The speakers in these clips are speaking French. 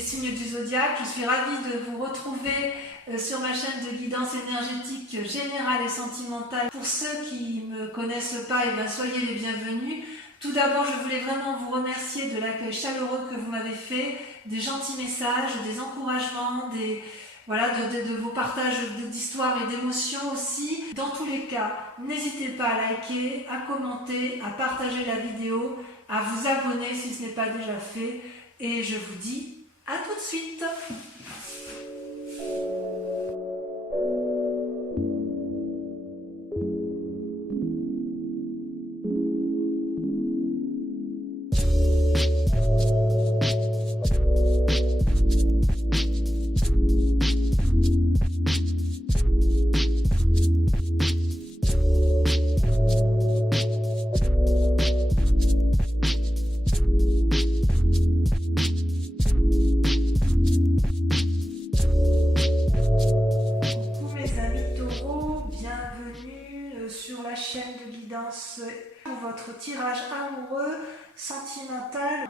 des signes du zodiaque. Je suis ravie de vous retrouver sur ma chaîne de guidance énergétique générale et sentimentale. Pour ceux qui ne me connaissent pas, soyez les bienvenus. Tout d'abord, je voulais vraiment vous remercier de l'accueil chaleureux que vous m'avez fait, des gentils messages, des encouragements, de vos partages d'histoires et d'émotions aussi. Dans tous les cas, n'hésitez pas à liker, à commenter, à partager la vidéo, à vous abonner si ce n'est pas déjà fait. Et je vous dis à tout de suite. Sur la chaîne de guidance pour votre tirage amoureux, sentimental.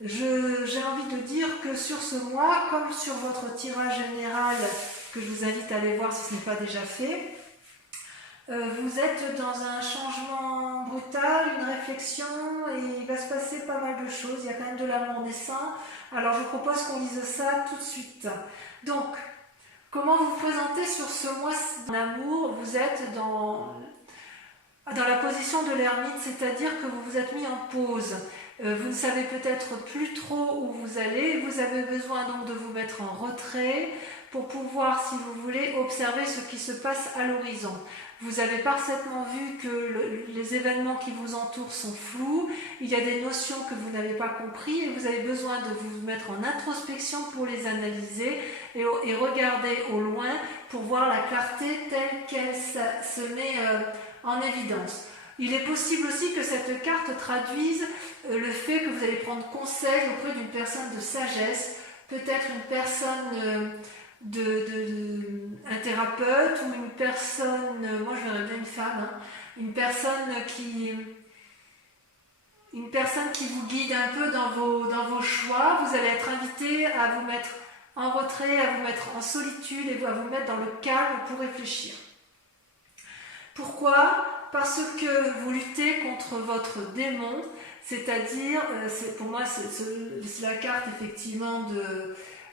J'ai envie de dire que sur ce mois, comme sur votre tirage général, que je vous invite à aller voir si ce n'est pas déjà fait, vous êtes dans un changement brutal, une réflexion, et il va se passer pas mal de choses. Il y a quand même de l'amour naissant. Alors je vous propose qu'on lise ça tout de suite. Donc, comment vous présenter sur ce mois d'amour? Vous êtes dans la position de l'ermite, c'est-à-dire que vous vous êtes mis en pause. Vous ne savez peut-être plus trop où vous allez. Vous avez besoin donc de vous mettre en retrait pour pouvoir, si vous voulez, observer ce qui se passe à l'horizon. Vous avez parfaitement vu que les événements qui vous entourent sont flous. Il y a des notions que vous n'avez pas compris et vous avez besoin de vous mettre en introspection pour les analyser et regarder au loin pour voir la clarté telle qu'elle se met en évidence. Il est possible aussi que cette carte traduise le fait que vous allez prendre conseil auprès d'une personne de sagesse, peut-être une personne, un thérapeute ou une personne, moi je verrais bien une femme, une personne qui vous guide un peu dans vos choix. Vous allez être invité à vous mettre en retrait, à vous mettre en solitude et à vous mettre dans le calme pour réfléchir. Pourquoi ? Parce que vous luttez contre votre démon, c'est-à-dire, pour moi c'est la carte effectivement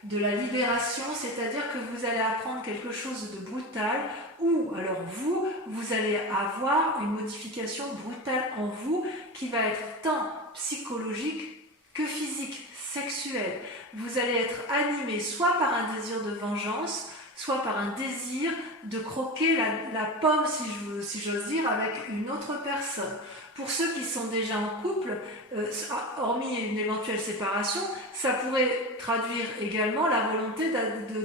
de la libération, c'est-à-dire que vous allez apprendre quelque chose de brutal, ou alors vous allez avoir une modification brutale en vous qui va être tant psychologique que physique, sexuelle. Vous allez être animé soit par un désir de vengeance, soit par un désir de croquer la pomme, si j'ose dire, avec une autre personne. Pour ceux qui sont déjà en couple, hormis une éventuelle séparation, ça pourrait traduire également la volonté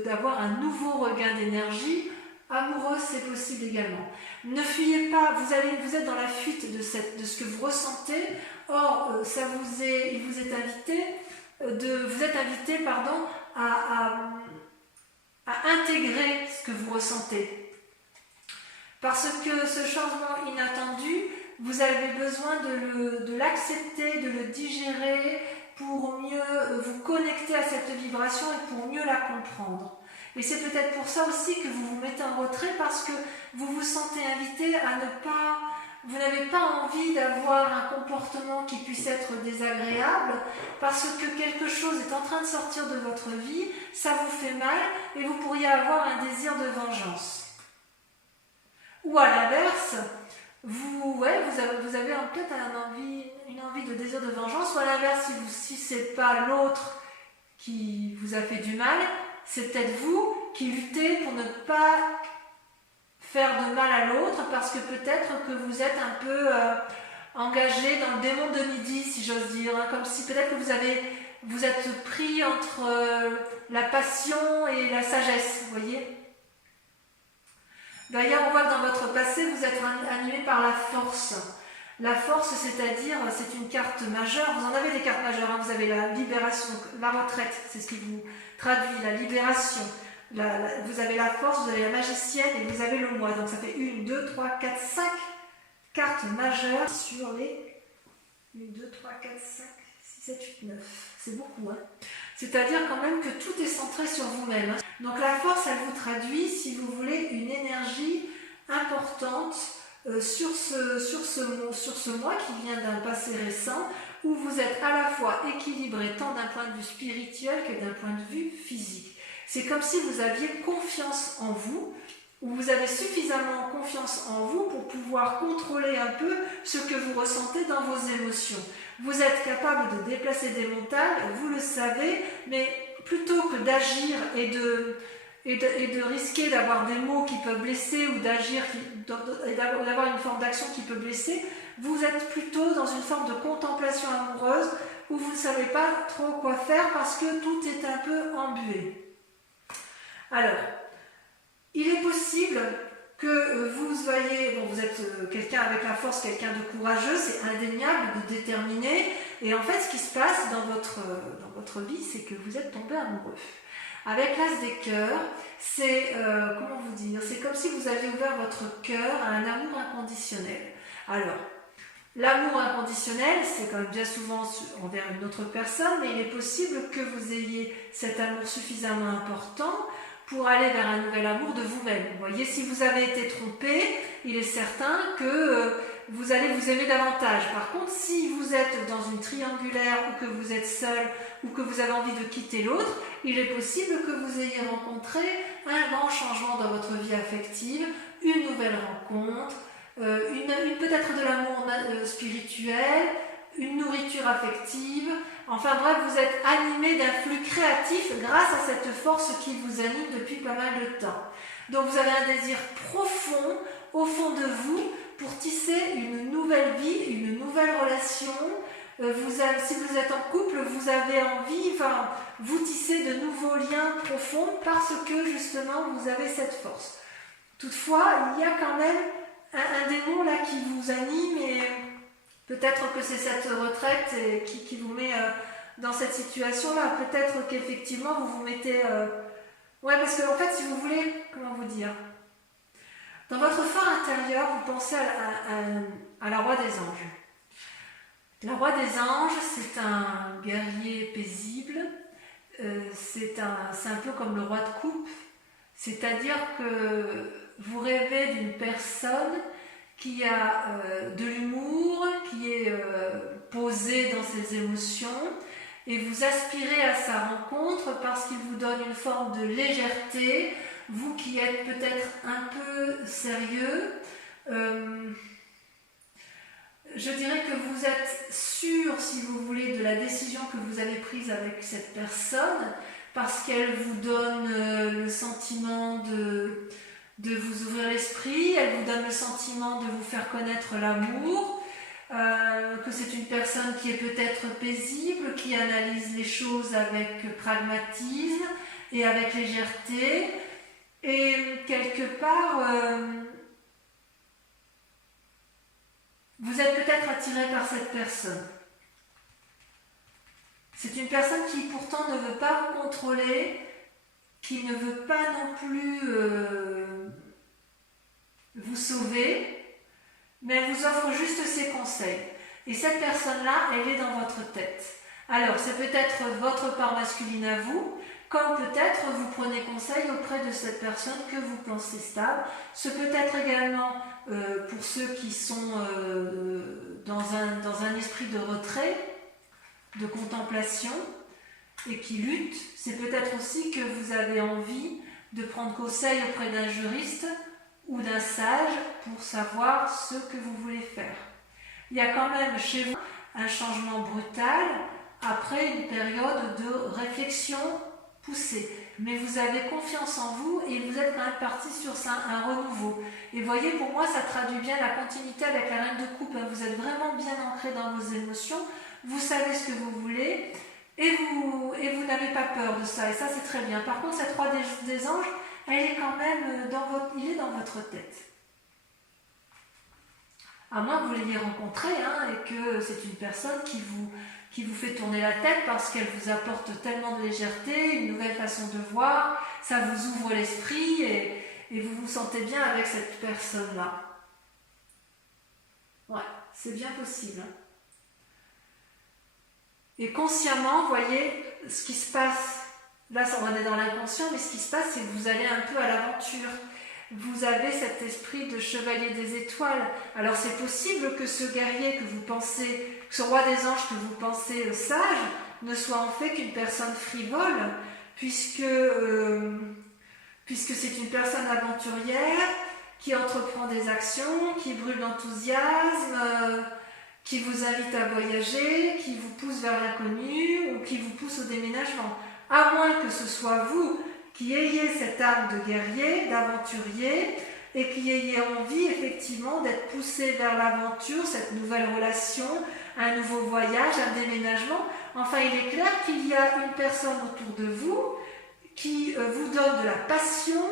d'avoir un nouveau regain d'énergie amoureuse, c'est possible également. Ne fuyez pas, vous êtes dans la fuite de ce que vous ressentez. Or, il vous est invité, à intégrer ce que vous ressentez. Parce que ce changement inattendu, vous avez besoin de l'accepter, de le digérer pour mieux vous connecter à cette vibration et pour mieux la comprendre. Et c'est peut-être pour ça aussi que vous vous mettez en retrait, parce que vous vous sentez invité à vous n'avez pas envie d'avoir un comportement qui puisse être désagréable, parce que quelque chose est en train de sortir de votre vie, ça vous fait mal et vous pourriez avoir un désir de vengeance. Ou à l'inverse, vous avez peut-être une envie de désir de vengeance, ou à l'inverse, si ce n'est pas l'autre qui vous a fait du mal, c'est peut-être vous qui luttez pour ne pas faire de mal à l'autre, parce que peut-être que vous êtes un peu engagé dans le démon de midi, si j'ose dire, comme si peut-être que vous êtes pris entre la passion et la sagesse, vous voyez. D'ailleurs, on voit que dans votre passé, vous êtes animé par la force. La force, c'est-à-dire, c'est une carte majeure. Vous en avez des cartes majeures, vous avez la libération, la retraite, c'est ce qui vous traduit, la libération. Vous avez la force, vous avez la magicienne et vous avez le moi. Donc ça fait 1, 2, 3, 4, 5 cartes majeures sur les 1, 2, 3, 4, 5, 6, 7, 8, 9. C'est beaucoup, hein. C'est-à-dire quand même que tout est centré sur vous-même, hein. Donc la force, elle vous traduit, si vous voulez, une énergie importante sur ce mois qui vient d'un passé récent, où vous êtes à la fois équilibré tant d'un point de vue spirituel que d'un point de vue physique. C'est comme si vous aviez confiance en vous, ou vous avez suffisamment confiance en vous pour pouvoir contrôler un peu ce que vous ressentez dans vos émotions. Vous êtes capable de déplacer des montagnes, vous le savez, mais plutôt que d'agir et de risquer d'avoir des mots qui peuvent blesser ou d'agir et d'avoir une forme d'action qui peut blesser, vous êtes plutôt dans une forme de contemplation amoureuse où vous ne savez pas trop quoi faire parce que tout est un peu embué. Alors, il est possible que vous soyez, bon, vous êtes quelqu'un avec la force, quelqu'un de courageux, c'est indéniable, de déterminé, et en fait ce qui se passe dans votre vie, c'est que vous êtes tombé amoureux. Avec l'as des cœurs, c'est, comment vous dire, c'est comme si vous aviez ouvert votre cœur à un amour inconditionnel. Alors, l'amour inconditionnel, c'est quand même bien souvent envers une autre personne, mais il est possible que vous ayez cet amour suffisamment important pour aller vers un nouvel amour de vous-même. Vous voyez, si vous avez été trompé, il est certain que vous allez vous aimer davantage. Par contre, si vous êtes dans une triangulaire ou que vous êtes seul ou que vous avez envie de quitter l'autre, il est possible que vous ayez rencontré un grand changement dans votre vie affective, une nouvelle rencontre, peut-être de l'amour spirituel, une nourriture affective. Enfin bref, vous êtes animé d'un flux créatif grâce à cette force qui vous anime depuis pas mal de temps. Donc vous avez un désir profond au fond de vous pour tisser une nouvelle vie, une nouvelle relation. Si vous êtes en couple, vous avez envie, vous tissez de nouveaux liens profonds parce que justement vous avez cette force. Toutefois, il y a quand même un démon là qui vous anime et peut-être que c'est cette retraite qui vous met dans cette situation-là. Peut-être qu'effectivement vous vous mettez... Ouais, parce qu'en fait, si vous voulez, comment vous dire, dans votre fort intérieur, vous pensez à la roi des anges. La roi des anges, c'est un guerrier paisible, c'est un peu comme le roi de coupe, c'est-à-dire que vous rêvez d'une personne qui a de l'humour, qui est posée dans ses émotions, et vous aspirez à sa rencontre parce qu'il vous donne une forme de légèreté, vous qui êtes peut-être un peu sérieux. Je dirais que vous êtes sûr, si vous voulez, de la décision que vous avez prise avec cette personne, parce qu'elle vous donne le sentiment de vous ouvrir l'esprit, elle vous donne le sentiment de vous faire connaître l'amour, que c'est une personne qui est peut-être paisible, qui analyse les choses avec pragmatisme et avec légèreté, et quelque part... vous êtes peut-être attiré par cette personne. C'est une personne qui pourtant ne veut pas vous contrôler, qui ne veut pas non plus vous sauver, mais elle vous offre juste ses conseils. Et cette personne-là, elle est dans votre tête. Alors, c'est peut-être votre part masculine à vous, comme peut-être vous prenez conseil auprès de cette personne que vous pensez stable. Ce peut être également pour ceux qui sont dans un esprit de retrait, de contemplation et qui luttent. C'est peut-être aussi que vous avez envie de prendre conseil auprès d'un juriste ou d'un sage pour savoir ce que vous voulez faire. Il y a quand même chez vous un changement brutal après une période de réflexion poussée. Mais vous avez confiance en vous et vous êtes quand même parti sur un renouveau. Et voyez, pour moi, ça traduit bien la continuité avec la reine de coupe. Vous êtes vraiment bien ancré dans vos émotions, vous savez ce que vous voulez et vous n'avez pas peur de ça. Et ça, c'est très bien. Par contre, cette roi des anges, elle est quand même il est dans votre tête. À moins que vous l'ayez rencontré et que c'est une personne qui vous fait tourner la tête parce qu'elle vous apporte tellement de légèreté, une nouvelle façon de voir, ça vous ouvre l'esprit et vous vous sentez bien avec cette personne-là. Ouais, c'est bien possible. Et consciemment, voyez, ce qui se passe, là on est dans l'inconscient, mais ce qui se passe, c'est que vous allez un peu à l'aventure. Vous avez cet esprit de chevalier des étoiles. Alors c'est possible que ce guerrier que vous pensez, ce roi des anges que vous pensez sage, ne soit en fait qu'une personne frivole, puisque c'est une personne aventurière qui entreprend des actions, qui brûle d'enthousiasme, qui vous invite à voyager, qui vous pousse vers l'inconnu ou qui vous pousse au déménagement. À moins que ce soit vous qui ayez cette âme de guerrier, d'aventurier, et qui ayez envie effectivement d'être poussé vers l'aventure, cette nouvelle relation, un nouveau voyage, un déménagement. Enfin, il est clair qu'il y a une personne autour de vous qui vous donne de la passion,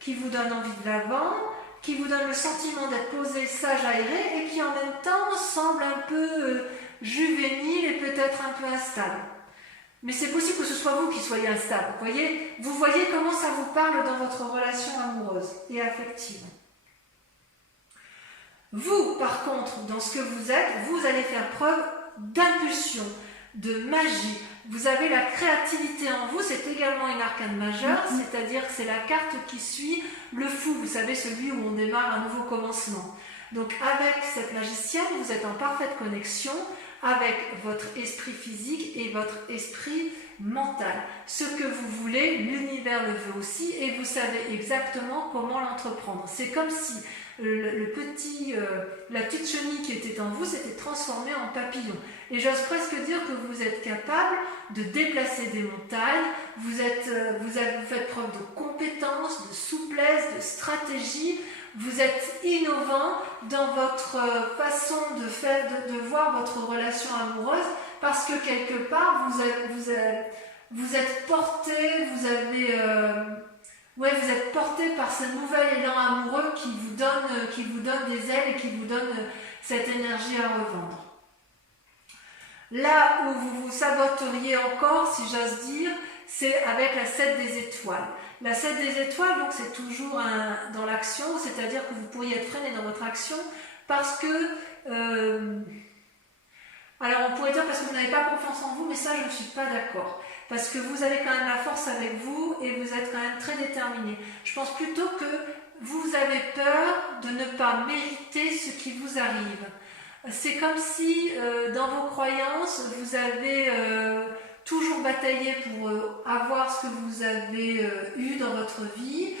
qui vous donne envie de l'avant, qui vous donne le sentiment d'être posé, sage, aéré, et qui en même temps semble un peu juvénile et peut-être un peu instable. Mais c'est possible que ce soit vous qui soyez instable. Vous voyez comment ça vous parle dans votre relation amoureuse et affective. Vous, par contre, dans ce que vous êtes, vous allez faire preuve d'impulsion, de magie. Vous avez la créativité en vous, c'est également une arcane majeure, c'est-à-dire que c'est la carte qui suit le fou, vous savez, celui où on démarre un nouveau commencement. Donc avec cette magicienne, vous êtes en parfaite connexion avec votre esprit physique et votre esprit mental. Ce que vous voulez, l'univers le veut aussi et vous savez exactement comment l'entreprendre. C'est comme si la petite chenille qui était en vous s'était transformée en papillon. Et j'ose presque dire que vous êtes capable de déplacer des montagnes, vous faites preuve de compétence, de souplesse, de stratégie, vous êtes innovant dans votre façon de voir votre relation amoureuse parce que quelque part vous êtes porté, vous êtes porté par ce nouvel élan amoureux qui vous donne des ailes et qui vous donne cette énergie à revendre. Là où vous vous saboteriez encore, si j'ose dire, c'est avec la 7 des étoiles. La 7 des étoiles, donc c'est toujours dans l'action, c'est-à-dire que vous pourriez être freiné dans votre action parce que... alors on pourrait dire parce que vous n'avez pas confiance en vous, mais ça je ne suis pas d'accord. Parce que vous avez quand même la force avec vous et vous êtes quand même très déterminé. Je pense plutôt que vous avez peur de ne pas mériter ce qui vous arrive. C'est comme si dans vos croyances, vous avez toujours bataillé pour avoir ce que vous avez eu dans votre vie.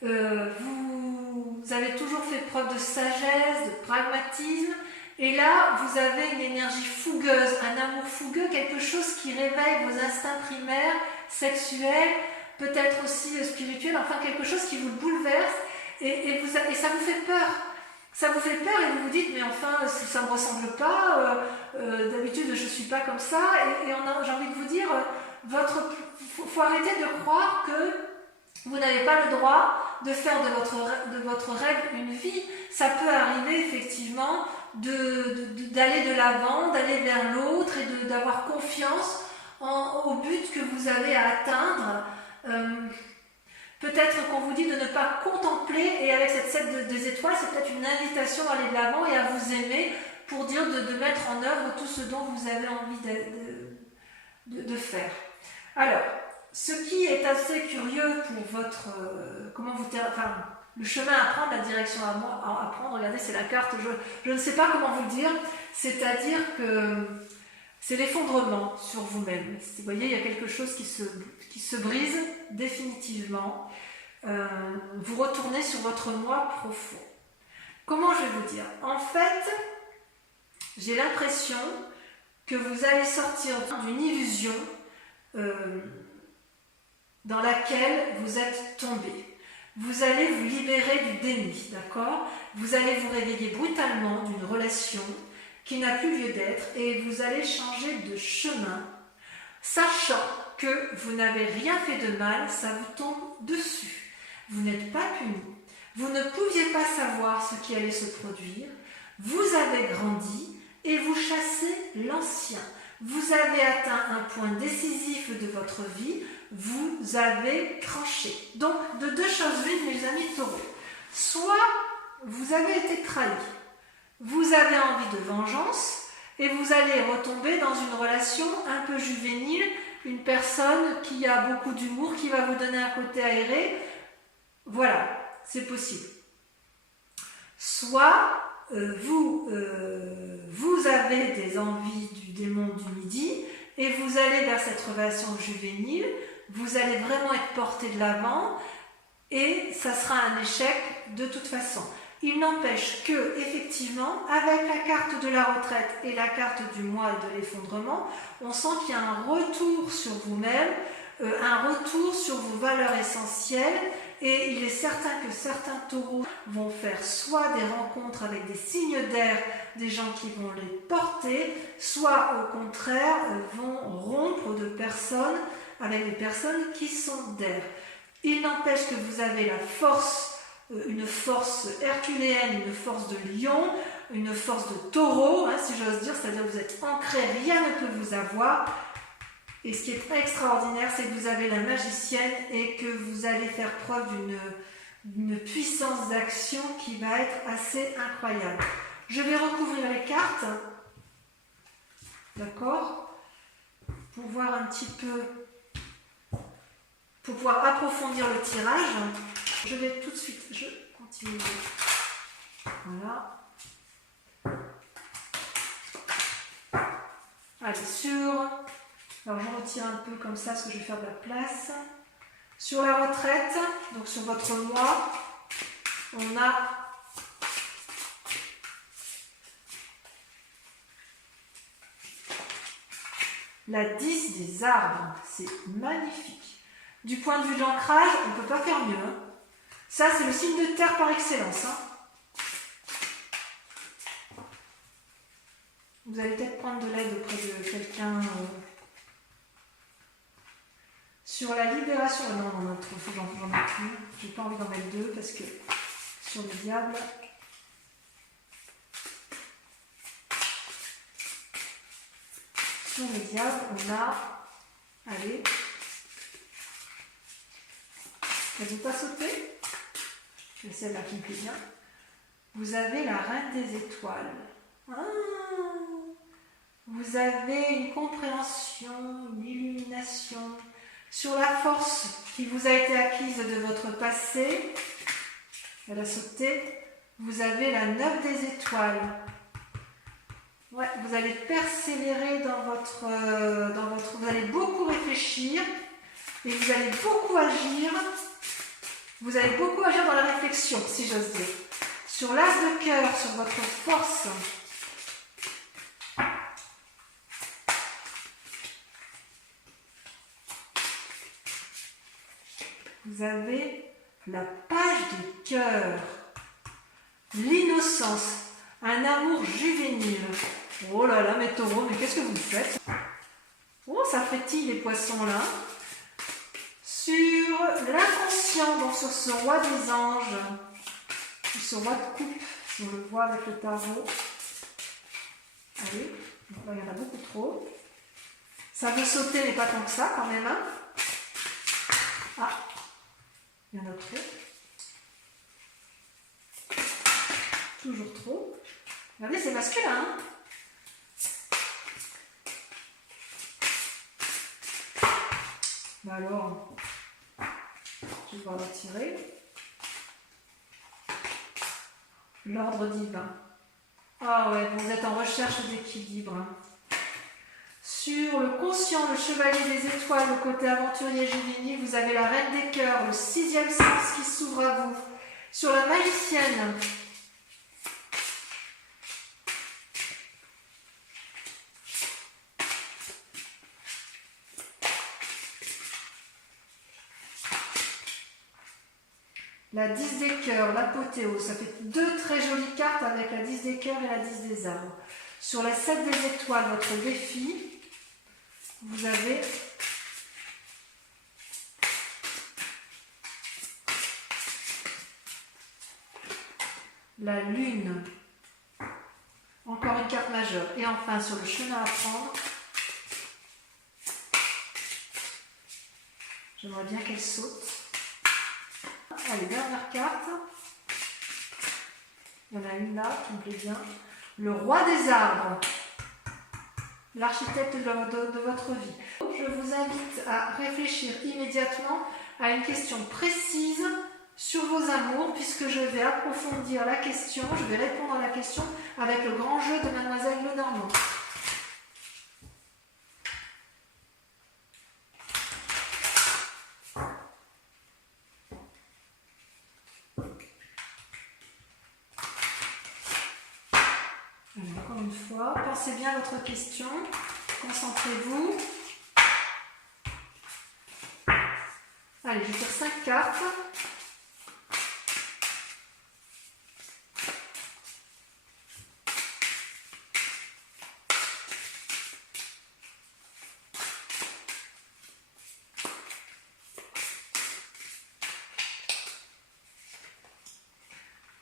Vous avez toujours fait preuve de sagesse, de pragmatisme. Et là, vous avez une énergie fougueuse, un amour fougueux, quelque chose qui réveille vos instincts primaires, sexuels, peut-être aussi spirituels, enfin quelque chose qui vous bouleverse et ça vous fait peur. Ça vous fait peur et vous vous dites, mais enfin, ça ne me ressemble pas, d'habitude je ne suis pas comme ça. J'ai envie de vous dire, faut arrêter de croire que vous n'avez pas le droit de faire de votre rêve une vie. Ça peut arriver effectivement d'aller de l'avant, d'aller vers l'autre et d'avoir confiance au but que vous avez à atteindre. Peut-être qu'on vous dit de ne pas contempler, et avec cette 7 des étoiles, c'est peut-être une invitation à aller de l'avant et à vous aimer pour dire de mettre en œuvre tout ce dont vous avez envie de faire. Alors, ce qui est assez curieux pour votre... le chemin à prendre, la direction à prendre, regardez, c'est la carte, je ne sais pas comment vous le dire, c'est-à-dire que c'est l'effondrement sur vous-même. Vous voyez, il y a quelque chose qui se brise définitivement. Vous retournez sur votre moi profond. Comment je vais vous dire? En fait, j'ai l'impression que vous allez sortir d'une illusion dans laquelle vous êtes tombé. Vous allez vous libérer du déni, d'accord? Vous allez vous réveiller brutalement d'une relation qui n'a plus lieu d'être et vous allez changer de chemin, sachant que vous n'avez rien fait de mal, ça vous tombe dessus. Vous n'êtes pas puni, vous ne pouviez pas savoir ce qui allait se produire, vous avez grandi et vous chassez l'ancien. Vous avez atteint un point décisif de votre vie, vous avez tranché. Donc, de deux choses l'une, mes amis taureaux. Soit vous avez été trahi, vous avez envie de vengeance, Et vous allez retomber dans une relation un peu juvénile, une personne qui a beaucoup d'humour, qui va vous donner un côté aéré. Voilà, c'est possible. Soit vous avez des envies du démon du midi et vous allez vers cette relation juvénile, vous allez vraiment être porté de l'avant et ça sera un échec de toute façon. Il n'empêche que, effectivement, avec la carte de la retraite et la carte du mois et de l'effondrement, on sent qu'il y a un retour sur vous-même, un retour sur vos valeurs essentielles, et il est certain que certains taureaux vont faire soit des rencontres avec des signes d'air, des gens qui vont les porter, soit au contraire vont rompre de personnes avec des personnes qui sont d'air. Il n'empêche que vous avez la force, une force herculéenne, une force de lion, une force de taureau, si j'ose dire, c'est-à-dire que vous êtes ancré, rien ne peut vous avoir. Et ce qui est extraordinaire, c'est que vous avez la magicienne et que vous allez faire preuve d'une puissance d'action qui va être assez incroyable. Je vais recouvrir les cartes, d'accord, pour voir un petit peu, pour pouvoir approfondir le tirage. Je vais tout de suite, je continue. Voilà. Allez, alors je retire un peu comme ça parce que je vais faire de la place. Sur la retraite, donc sur votre mois, on a la 10 des arbres. C'est magnifique. Du point de vue de l'ancrage, on ne peut pas faire mieux. Ça, c'est le signe de terre par excellence. Vous allez peut-être prendre de l'aide auprès de quelqu'un sur la libération. Non, j'en ai plus. J'ai pas envie d'en mettre deux parce que sur le diable. Sur le diable, on a. Allez. Elle ne veut pas sauter. C'est celle-là qui me plaît bien. Vous avez la reine des étoiles. Vous avez une compréhension, une illumination sur la force qui vous a été acquise de votre passé. Elle a sauté. Vous avez la 9 des étoiles. Ouais, vous allez persévérer dans votre... Vous allez beaucoup réfléchir et vous allez beaucoup agir. Vous allez beaucoup agir dans la réflexion, si j'ose dire. Sur l'as de cœur, sur votre force. Vous avez la page de cœur, l'innocence, un amour juvénile. Oh là là, mes taureaux, mais qu'est-ce que vous faites? Oh, ça frétille les poissons là. Sur l'inconscient, donc sur ce roi des anges, ce roi de coupe, si on le voit avec le tarot. Allez, là, il y en a beaucoup trop. Ça veut sauter, mais pas tant que ça quand même. Ah, il y en a trop. Toujours trop. Regardez, c'est masculin. Bah alors, je vais retirer. L'ordre divin. Ah ouais, vous êtes en recherche d'équilibre. Sur le conscient, le chevalier des étoiles, le côté aventurier juvénile, vous avez la reine des cœurs, le 6e sens qui s'ouvre à vous. Sur la magicienne, la 10 des cœurs, l'apothéose, ça fait deux très jolies cartes avec la 10 des cœurs et la 10 des arbres. Sur la 7 des étoiles, votre défi, vous avez la lune, encore une carte majeure. Et enfin, sur le chemin à prendre, j'aimerais bien qu'elle saute. Allez, dernière carte. Il y en a une là qui me plaît bien. Le roi des arbres. l'architecte de votre vie. Je vous invite à réfléchir immédiatement à une question précise sur vos amours, puisque je vais approfondir la question, je vais répondre à la question avec le grand jeu de Mademoiselle Lenormand. Alors, encore une fois, pensez bien à votre question, concentrez-vous. Allez, je tire 5 cartes.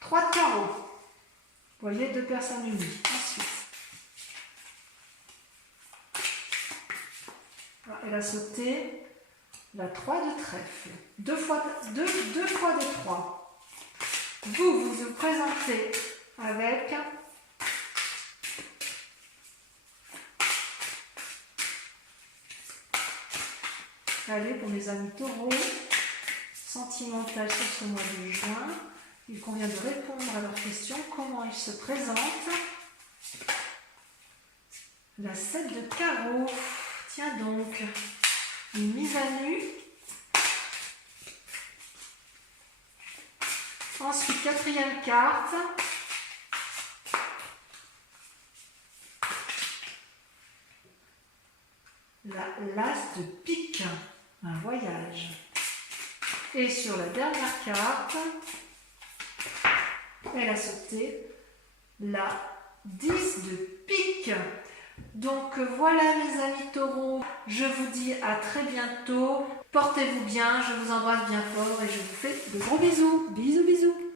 Trois de carreaux. Vous voyez, 2 personnes unies. Ensuite, elle a sauté la 3 de trèfle. 2 fois de 3. Vous vous présentez avec allez, pour mes amis taureaux, sentimental sur ce mois de juin. Il convient de répondre à leurs questions. Comment ils se présentent? La 7 de carreau. Tiens donc, une mise à nu. Ensuite, 4e carte. L'as de pique, un voyage. Et sur la dernière carte, elle a sauté la 10 de pique. Donc voilà mes amis taureaux, je vous dis à très bientôt. Portez-vous bien, je vous embrasse bien fort et je vous fais de gros bisous. Bisous, bisous.